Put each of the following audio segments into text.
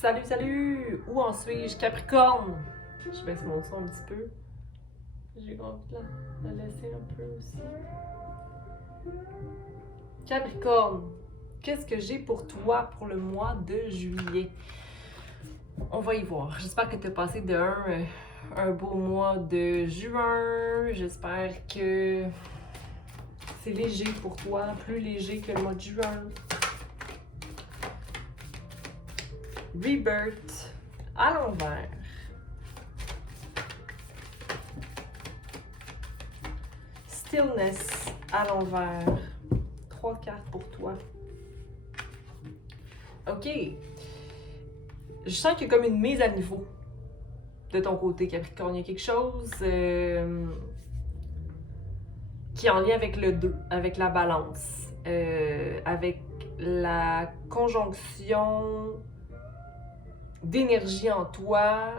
Salut, salut! Où en suis-je? Capricorne! Je baisse mon son un petit peu. J'ai envie de la laisser un peu aussi. Capricorne, qu'est-ce que j'ai pour toi pour le mois de juillet? On va y voir. J'espère que tu as passé un beau mois de juin. J'espère que c'est léger pour toi, plus léger que le mois de juin. Rebirth à l'envers. Stillness à l'envers. 3 cartes pour toi. OK. Je sens qu'il y a comme une mise à niveau de ton côté, Capricorne. Il y a quelque chose qui est en lien avec le 2, avec la balance, avec la conjonction d'énergie en toi,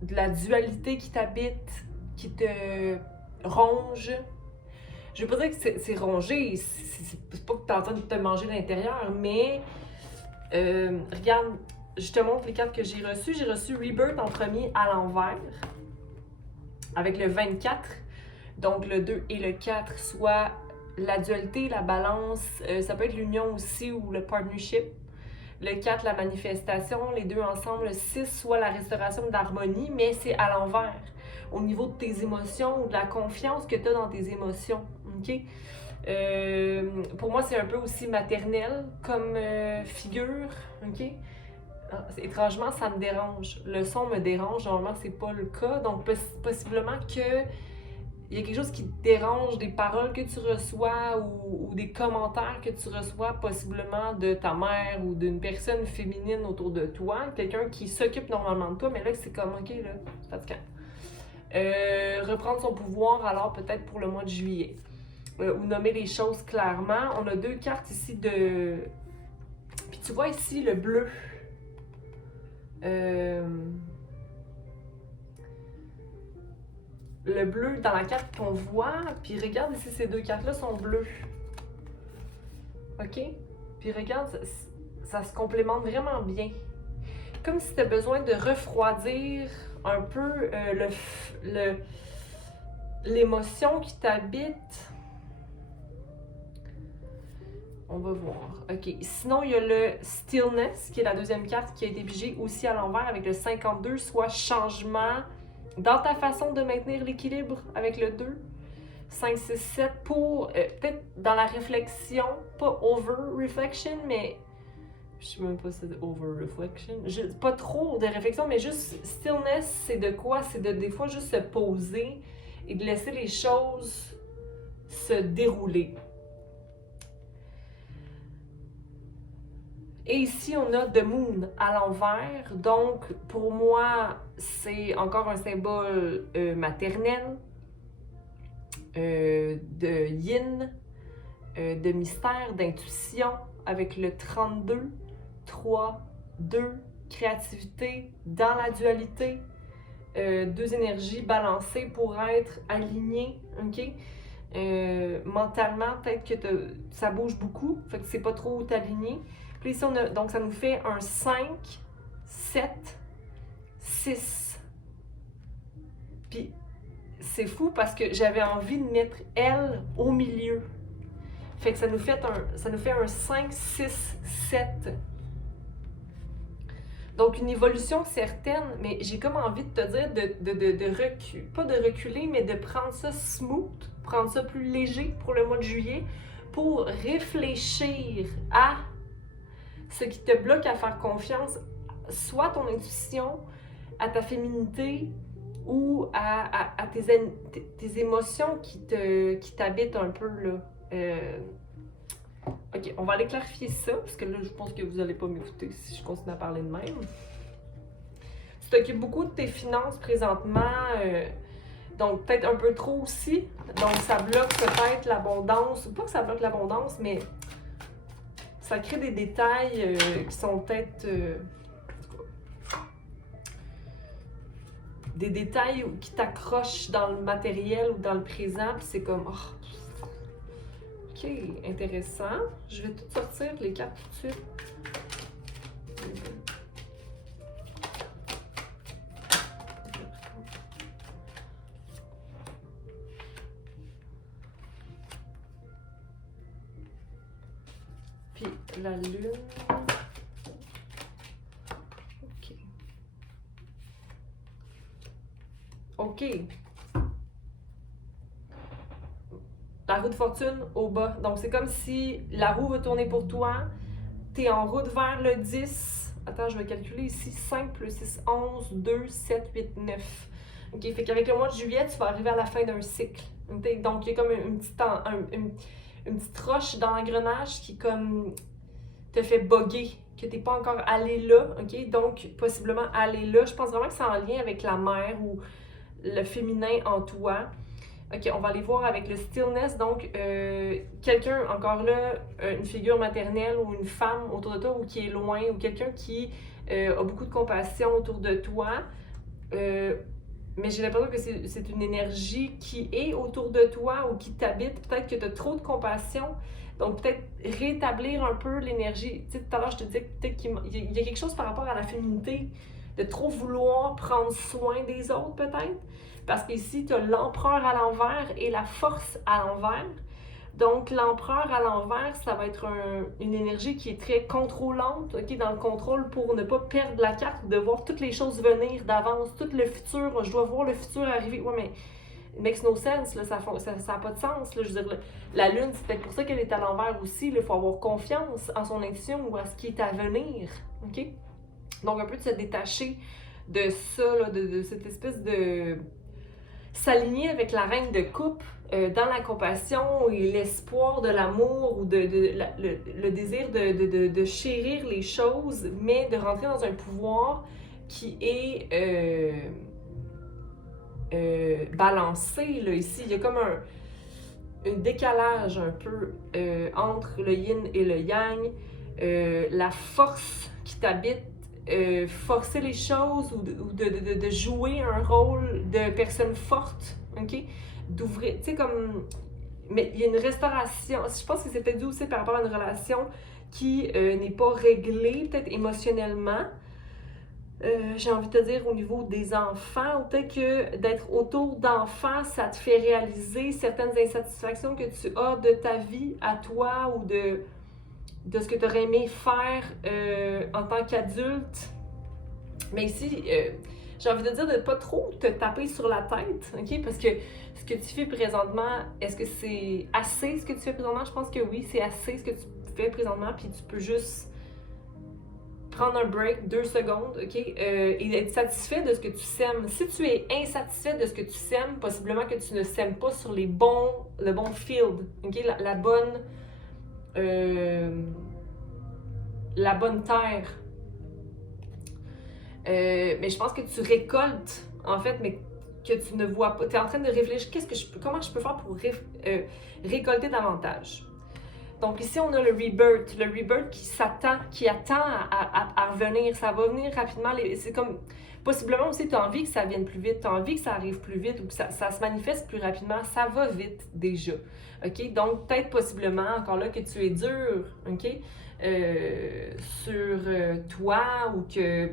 de la dualité qui t'habite, qui te ronge. Je veux pas dire que c'est rongé, c'est pas que t'es en train de te manger l'intérieur, mais regarde, je te montre les cartes que j'ai reçues. J'ai reçu Rebirth en premier à l'envers, avec le 24, donc le 2 et le 4, soit la dualité, la balance, ça peut être l'union aussi ou le partnership. Le 4, la manifestation, les deux ensemble, le 6, soit la restauration de l'harmonie, mais c'est à l'envers, au niveau de tes émotions ou de la confiance que tu as dans tes émotions. OK? Pour moi, c'est un peu aussi maternel comme figure. OK? Étrangement, ça me dérange. Le son me dérange. Normalement, c'est pas le cas. Donc, possiblement que il y a quelque chose qui te dérange, des paroles que tu reçois ou des commentaires que tu reçois possiblement de ta mère ou d'une personne féminine autour de toi, quelqu'un qui s'occupe normalement de toi, mais là c'est comme ok, là, c'est fatigant. Reprendre son pouvoir alors peut-être pour le mois de juillet. Ou nommer les choses clairement. On a 2 cartes ici de... Puis tu vois ici le bleu. Le bleu dans la carte qu'on voit, puis regarde ici, ces 2 cartes-là sont bleues. OK? Puis regarde, ça se complémente vraiment bien. Comme si tu as besoin de refroidir un peu l'émotion qui t'habite. On va voir. OK. Sinon, il y a le Stillness, qui est la deuxième carte qui a été pigée aussi à l'envers avec le 52, soit changement dans ta façon de maintenir l'équilibre avec le 2. 5, 6, 7 pour peut-être dans la réflexion, pas over-reflection, mais je sais même pas si c'est over-reflection. Pas trop de réflexion, mais juste stillness, c'est de quoi? C'est de des fois juste se poser et de laisser les choses se dérouler. Et ici, on a The Moon à l'envers. Donc, pour moi, c'est encore un symbole maternel, de yin, de mystère, d'intuition, avec le 32, 3, 2, créativité dans la dualité, 2 énergies balancées pour être alignées, ok? Mentalement, peut-être que ça bouge beaucoup, fait que c'est pas trop t'aligner. Puis ici, donc ça nous fait un 5, 7, 6. Puis c'est fou parce que j'avais envie de mettre elle au milieu. Fait que ça nous fait un 5, 6, 7. Donc une évolution certaine, mais j'ai comme envie de te dire de reculer, pas de reculer, mais de prendre ça smooth, prendre ça plus léger pour le mois de juillet, pour réfléchir à ce qui te bloque à faire confiance, soit ton intuition, à ta féminité ou à tes émotions qui t'habitent un peu, là. OK, on va aller clarifier ça, parce que là, je pense que vous n'allez pas m'écouter si je continue à parler de même. Tu t'occupes beaucoup de tes finances présentement, donc peut-être un peu trop aussi. Donc ça bloque peut-être l'abondance, pas que ça bloque l'abondance, mais ça crée des détails qui sont peut-être... des détails qui t'accrochent dans le matériel ou dans le présent, puis c'est comme... Oh. OK, intéressant. Je vais tout sortir les cartes tout de suite. la lune. OK. OK. La roue de fortune au bas. Donc, c'est comme si la roue va tourner pour toi. Tu es en route vers le 10. Attends, je vais calculer ici. 5 plus 6, 11, 2, 7, 8, 9. OK, fait qu'avec le mois de juillet, tu vas arriver à la fin d'un cycle. Okay? Donc, il y a comme une petite roche dans l'engrenage qui comme te fait bugger, que tu n'es pas encore allé là. OK? Donc, possiblement aller là. Je pense vraiment que c'est en lien avec la mère ou le féminin en toi. OK, on va aller voir avec le stillness. Donc, quelqu'un, encore là, une figure maternelle ou une femme autour de toi ou qui est loin ou quelqu'un qui a beaucoup de compassion autour de toi. Mais j'ai l'impression que c'est une énergie qui est autour de toi ou qui t'habite. Peut-être que tu as trop de compassion. Donc, peut-être rétablir un peu l'énergie. Tu sais, tout à l'heure, je te disais que peut-être qu'il y a quelque chose par rapport à la féminité, de trop vouloir prendre soin des autres, peut-être. Parce qu'ici, tu as l'empereur à l'envers et la force à l'envers. Donc, l'empereur à l'envers, ça va être une énergie qui est très contrôlante, OK, dans le contrôle pour ne pas perdre la carte, de voir toutes les choses venir d'avance, tout le futur. Je dois voir le futur arriver. Ouais, mais it makes no sense, là, ça n'a pas de sens. Là, je veux dire, la lune, c'est peut-être pour ça qu'elle est à l'envers aussi. Il faut avoir confiance en son intuition ou à ce qui est à venir. OK? Donc, un peu de se détacher de ça, là, de cette espèce de s'aligner avec la reine de coupe dans la compassion et l'espoir de l'amour ou le désir de chérir les choses, mais de rentrer dans un pouvoir qui est balancé. Là, ici, il y a comme un décalage un peu entre le yin et le yang, la force qui t'habite, forcer les choses ou de jouer un rôle de personne forte, OK? D'ouvrir, tu sais, comme... Mais il y a une restauration, je pense que c'est peut-être dû aussi par rapport à une relation qui n'est pas réglée, peut-être émotionnellement. J'ai envie de te dire au niveau des enfants, ou peut-être que d'être autour d'enfants, ça te fait réaliser certaines insatisfactions que tu as de ta vie à toi ou de ce que tu aurais aimé faire en tant qu'adulte. Mais ici, j'ai envie de dire de ne pas trop te taper sur la tête, OK? Parce que ce que tu fais présentement, est-ce que c'est assez ce que tu fais présentement? Je pense que oui, c'est assez ce que tu fais présentement, puis tu peux juste prendre un break, 2 secondes, OK? Et être satisfait de ce que tu sèmes. Si tu es insatisfait de ce que tu sèmes, possiblement que tu ne sèmes pas sur le bon field, OK? La bonne terre. Mais je pense que tu récoltes, en fait, mais que tu ne vois pas. Tu es en train de réfléchir, comment je peux faire pour récolter davantage? Donc ici, on a le rebirth qui attend à revenir. Ça va venir rapidement. C'est comme, possiblement aussi, tu as envie que ça vienne plus vite, tu as envie que ça arrive plus vite ou que ça se manifeste plus rapidement. Ça va vite déjà, OK? Donc, peut-être possiblement, encore là, que tu es dur, OK? Sur toi ou que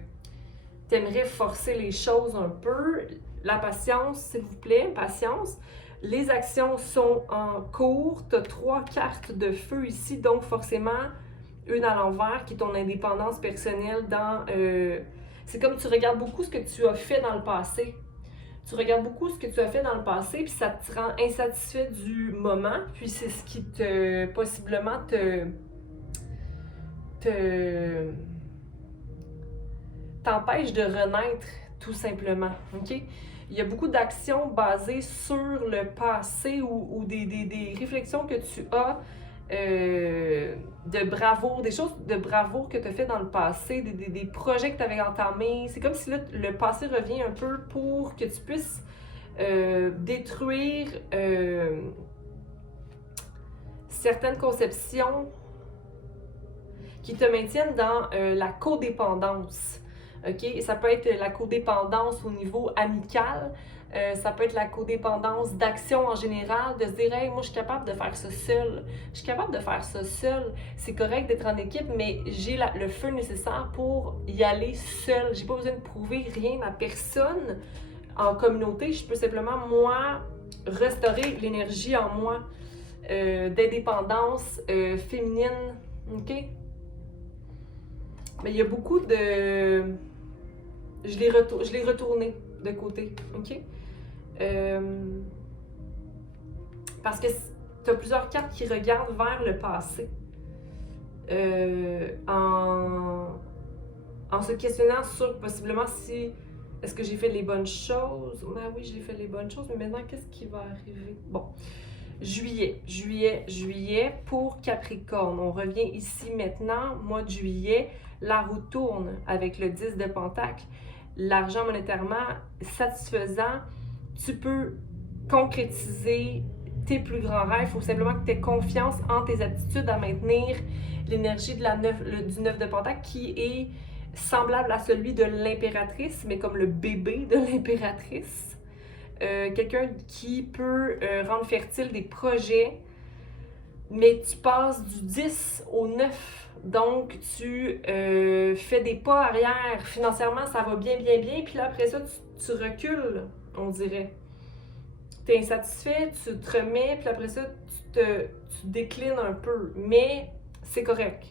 tu aimerais forcer les choses un peu. La patience, s'il vous plaît, patience. Les actions sont en cours. Tu as 3 cartes de feu ici, donc forcément, une à l'envers qui est ton indépendance personnelle dans... c'est comme tu regardes beaucoup ce que tu as fait dans le passé. Tu regardes beaucoup ce que tu as fait dans le passé, puis ça te rend insatisfait du moment, puis c'est ce qui te, possiblement, t'empêche de renaître, tout simplement, OK? Il y a beaucoup d'actions basées sur le passé ou des réflexions que tu as de bravoure, des choses de bravoure que tu as fait dans le passé, des projets que tu avais entamés. C'est comme si là, le passé revient un peu pour que tu puisses détruire certaines conceptions qui te maintiennent dans la codépendance. OK? Ça peut être la codépendance au niveau amical, ça peut être la codépendance d'action en général, de se dire « Hey, moi, je suis capable de faire ça seule. Je suis capable de faire ça seule. C'est correct d'être en équipe, mais j'ai le feu nécessaire pour y aller seule. J'ai pas besoin de prouver rien à personne en communauté. Je peux simplement, moi, restaurer l'énergie en moi d'indépendance féminine. OK? Mais il y a beaucoup de... Je l'ai retourné de côté, OK? Parce que tu as plusieurs cartes qui regardent vers le passé. En se questionnant sur possiblement si est-ce que j'ai fait les bonnes choses. Ben oui, j'ai fait les bonnes choses, mais maintenant, qu'est-ce qui va arriver? Bon, juillet pour Capricorne. On revient ici maintenant, mois de juillet. La roue tourne avec le 10 de Pentacle. L'argent monétairement satisfaisant. Tu peux concrétiser tes plus grands rêves. Il faut simplement que tu aies confiance en tes aptitudes à maintenir l'énergie du 9 de Pentacle qui est semblable à celui de l'impératrice, mais comme le bébé de l'impératrice. Quelqu'un qui peut rendre fertile des projets, mais tu passes du 10 au 9. Donc, tu fais des pas arrière. Financièrement, ça va bien, puis là, après ça, tu recules, on dirait. Tu es insatisfait, tu te remets, puis après ça, tu déclines un peu. Mais c'est correct.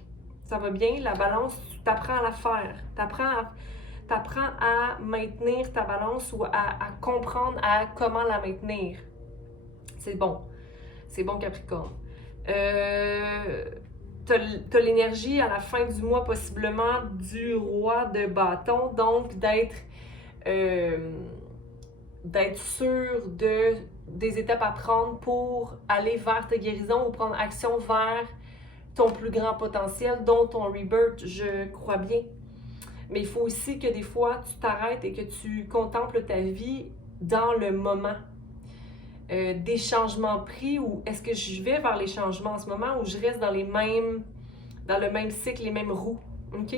Ça va bien, la balance, tu t'apprends à la faire. T'apprends à maintenir ta balance ou à comprendre à comment la maintenir. C'est bon. C'est bon, Capricorne. T'as l'énergie à la fin du mois, possiblement, du roi de bâton. Donc, d'être sûr des étapes à prendre pour aller vers ta guérison ou prendre action vers ton plus grand potentiel, dont ton rebirth, je crois bien. Mais il faut aussi que des fois, tu t'arrêtes et que tu contemples ta vie dans le moment. Des changements pris ou est-ce que je vais vers les changements en ce moment ou je reste dans le même cycle, les mêmes roues. OK?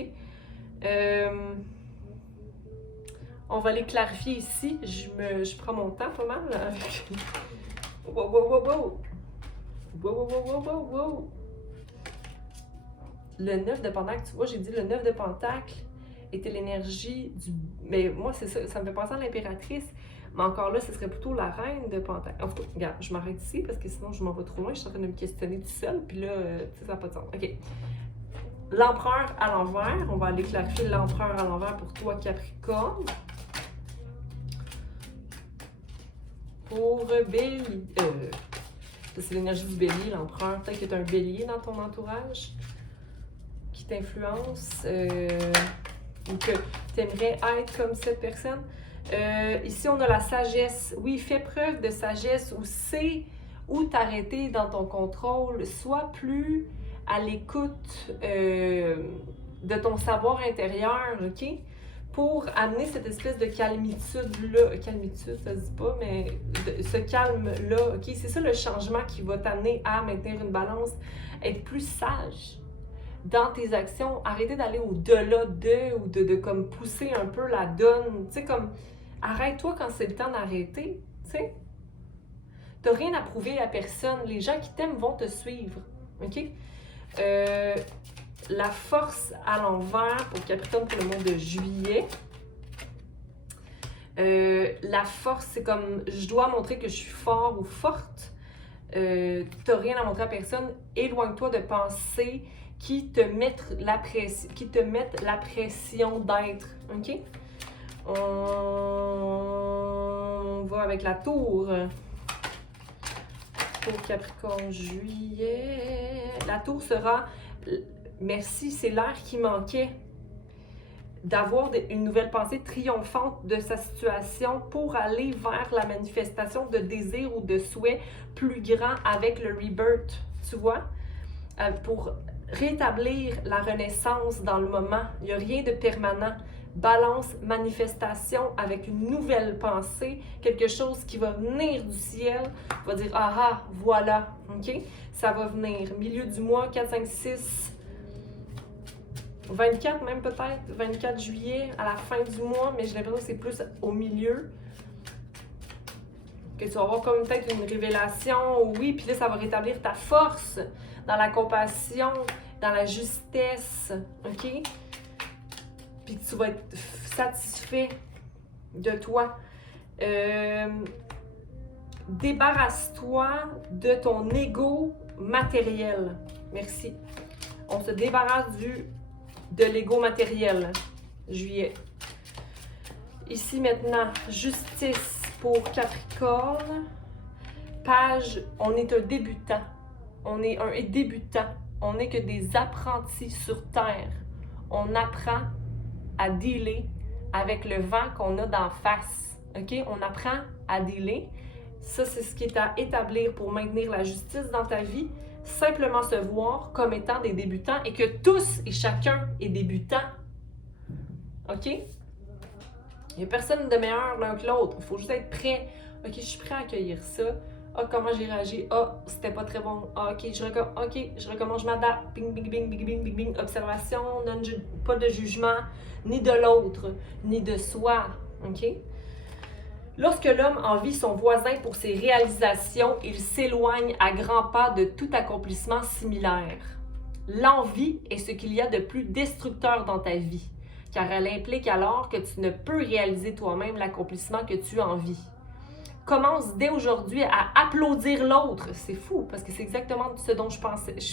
On va les clarifier ici. Je prends mon temps pas mal. Là, avec... Wow. Le 9 de Pentacle, tu vois, j'ai dit le 9 de Pentacle était l'énergie du... Mais moi, c'est ça me fait penser à l'impératrice. Mais encore là, ce serait plutôt la reine de Pentacle. En tout cas, regarde, je m'arrête ici parce que sinon, je m'en vais trop loin. Je suis en train de me questionner tout seul. Puis là, ça n'a pas de sens. OK. L'empereur à l'envers. On va aller clarifier l'empereur à l'envers pour toi, Capricorne. Pour Bélier. C'est l'énergie du Bélier, l'empereur. Peut-être que tu as un Bélier dans ton entourage qui t'influence. Ou que tu aimerais être comme cette personne. Ici, on a la sagesse. Oui, fais preuve de sagesse ou sais où t'arrêter dans ton contrôle. Sois plus à l'écoute de ton savoir intérieur, OK? Pour amener cette espèce de calmitude-là. Calmitude, ça se dit pas, mais ce calme-là, OK? C'est ça le changement qui va t'amener à maintenir une balance, être plus sage dans tes actions, arrêter d'aller au-delà ou de comme pousser un peu la donne, tu sais, comme arrête-toi quand c'est le temps d'arrêter, tu sais. T'as rien à prouver à personne, les gens qui t'aiment vont te suivre, OK? La force à l'envers pour Capricorne pour le mois de juillet. La force, c'est comme je dois montrer que je suis fort ou forte. T'as rien à montrer à personne, éloigne-toi de pensées qui te mettent la pression d'être, OK? On va avec la tour pour Capricorne juillet. La tour sera, merci, c'est l'air qui manquait, d'avoir une nouvelle pensée triomphante de sa situation pour aller vers la manifestation de désir ou de souhait plus grand avec le rebirth, tu vois? Pour rétablir la renaissance dans le moment. Il n'y a rien de permanent. Balance, manifestation avec une nouvelle pensée, quelque chose qui va venir du ciel, va dire « Ah, voilà! » OK? Ça va venir. Milieu du mois, 4, 5, 6, 24 même peut-être, 24 juillet, à la fin du mois, mais j'ai l'impression que c'est plus au milieu. Que tu vas avoir comme peut-être une révélation, oui, puis là, ça va rétablir ta force dans la compassion, dans la justesse, OK? Puis que tu vas être satisfait de toi. Débarrasse-toi de ton ego matériel. Merci. On se débarrasse de l'ego matériel, juillet. Ici maintenant, justice pour Capricorne. Page, on est un débutant. On est un débutant. On n'est que des apprentis sur Terre. On apprend à dealer avec le vent qu'on a d'en face. OK? On apprend à dealer. Ça, c'est ce qui est à établir pour maintenir la justice dans ta vie. Simplement se voir comme étant des débutants et que tous et chacun est débutant. OK? Il n'y a personne de meilleur l'un que l'autre. Il faut juste être prêt. OK, je suis prêt à accueillir ça. Ah, comment j'ai réagi? Ah, c'était pas très bon. Ah, OK, je recommence, je m'adapte. Bing, bing, bing, bing, bing, bing, bing. Observation, pas de jugement, ni de l'autre, ni de soi. OK? Lorsque l'homme envie son voisin pour ses réalisations, il s'éloigne à grands pas de tout accomplissement similaire. L'envie est ce qu'il y a de plus destructeur dans ta vie, car elle implique alors que tu ne peux réaliser toi-même l'accomplissement que tu envies. Commence dès aujourd'hui à applaudir l'autre. C'est fou, parce que c'est exactement ce dont je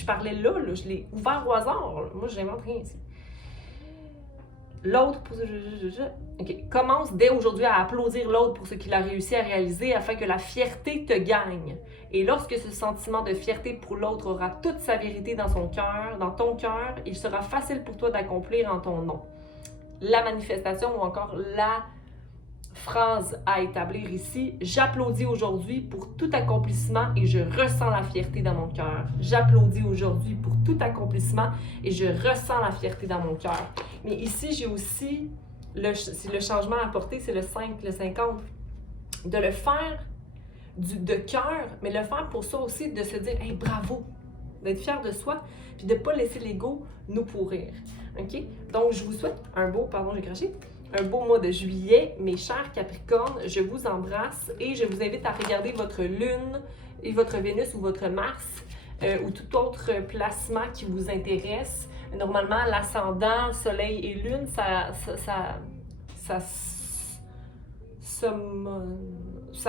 parlais là, je l'ai ouvert au hasard. Là. Moi, je n'invente rien ici. L'autre pour... OK. Commence dès aujourd'hui à applaudir l'autre pour ce qu'il a réussi à réaliser afin que la fierté te gagne. Et lorsque ce sentiment de fierté pour l'autre aura toute sa vérité dans son cœur, dans ton cœur, il sera facile pour toi d'accomplir en ton nom. La manifestation ou encore la phrase à établir ici, j'applaudis aujourd'hui pour tout accomplissement et je ressens la fierté dans mon cœur. J'applaudis aujourd'hui pour tout accomplissement et je ressens la fierté dans mon cœur. Mais ici, j'ai aussi le changement à apporter, c'est le 5, le 50. De le faire de cœur, mais le faire pour ça aussi, de se dire « Hey, bravo! » D'être fier de soi, puis de ne pas laisser l'ego nous pourrir. OK? Donc, je vous souhaite un beau mois de juillet, mes chers Capricornes. Je vous embrasse et je vous invite à regarder votre Lune et votre Vénus ou votre Mars ou tout autre placement qui vous intéresse. Normalement, l'ascendant, Soleil et Lune, ça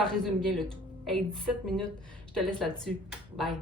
résume bien le tout. Hey, 17 minutes, je te laisse là-dessus. Bye!